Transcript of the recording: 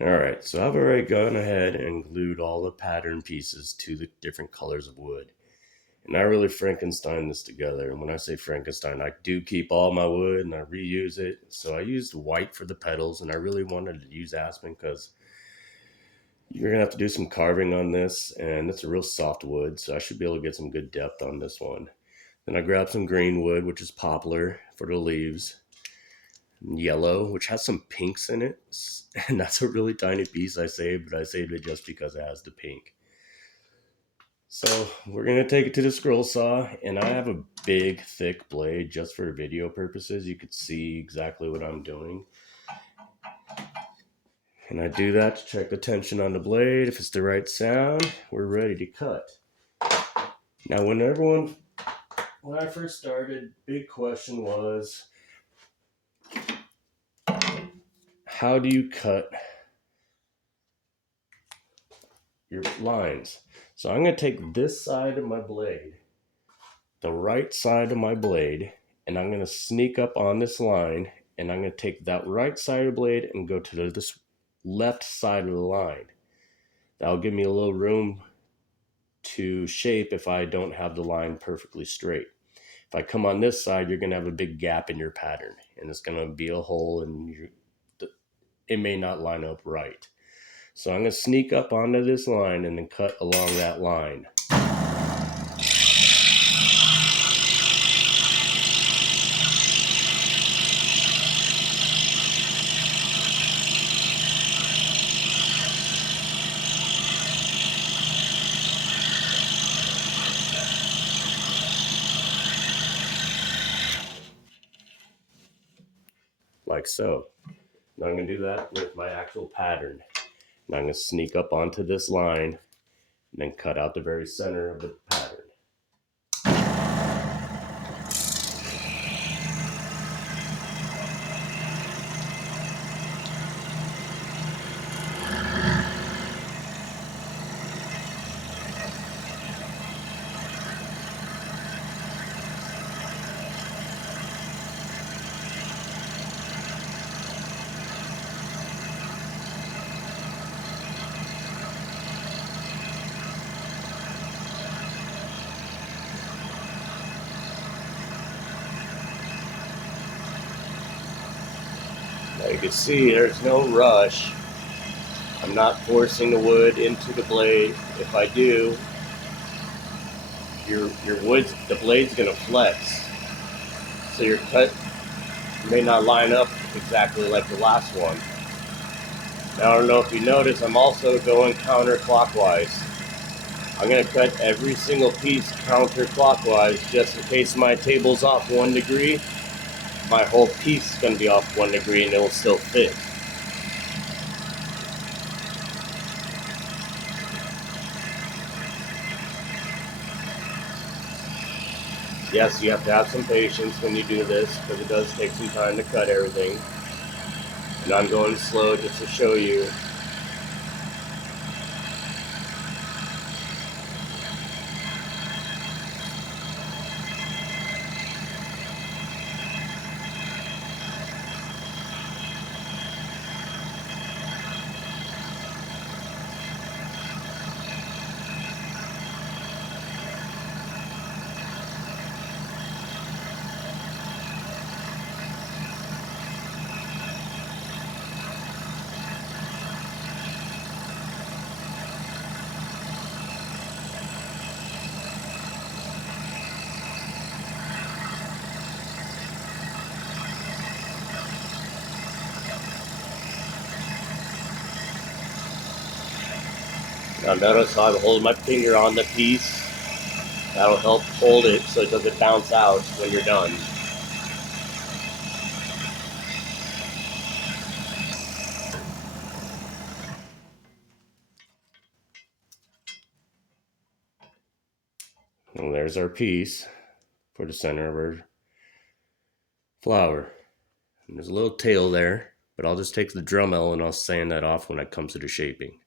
Alright, so I've already gone ahead and glued all the pattern pieces to the different colors of wood. And I really Frankenstein this together. And when I say Frankenstein, I do keep all my wood and I reuse it. So I used white for the petals, and I really wanted to use aspen because you're going to have to do some carving on this, and it's a real soft wood, so I should be able to get some good depth on this one. Then I grabbed some green wood, which is poplar for the leaves, yellow, which has some pinks in it. And that's a really tiny piece I saved, but I saved it just because it has the pink. So we're going to take it to the scroll saw, and I have a big, thick blade just for video purposes. You could see exactly what I'm doing. And I do that to check the tension on the blade. If it's the right sound, we're ready to cut. Now, when I first started, big question was, how do you cut your lines? So I'm going to take this side of my blade, the right side of my blade, and I'm going to sneak up on this line, and I'm going to take that right side of the blade and go to this left side of the line. That'll give me a little room to shape if I don't have the line perfectly straight. If I come on this side, you're going to have a big gap in your pattern, and it's going to be a hole, and it may not line up right. So I'm going to sneak up onto this line and then cut along that line. Like so. Now I'm going to do that with my actual pattern. And I'm going to sneak up onto this line and then cut out the very center of the pattern. Now you can see there's no rush. I'm not forcing the wood into the blade. If I do, the blade's gonna flex. So your cut may not line up exactly like the last one. Now I don't know if you notice, I'm also going counterclockwise. I'm gonna cut every single piece counterclockwise just in case my table's off 1 degree. My whole piece is gonna be off 1 degree and it will still fit. Yes, you have to have some patience when you do this because it does take some time to cut everything. And I'm going slow just to show you. Now notice how I'm holding my finger on the piece. That'll help hold it so it doesn't bounce out when you're done. And there's our piece for the center of our flower. And there's a little tail there, but I'll just take the Dremel and I'll sand that off when it comes to the shaping.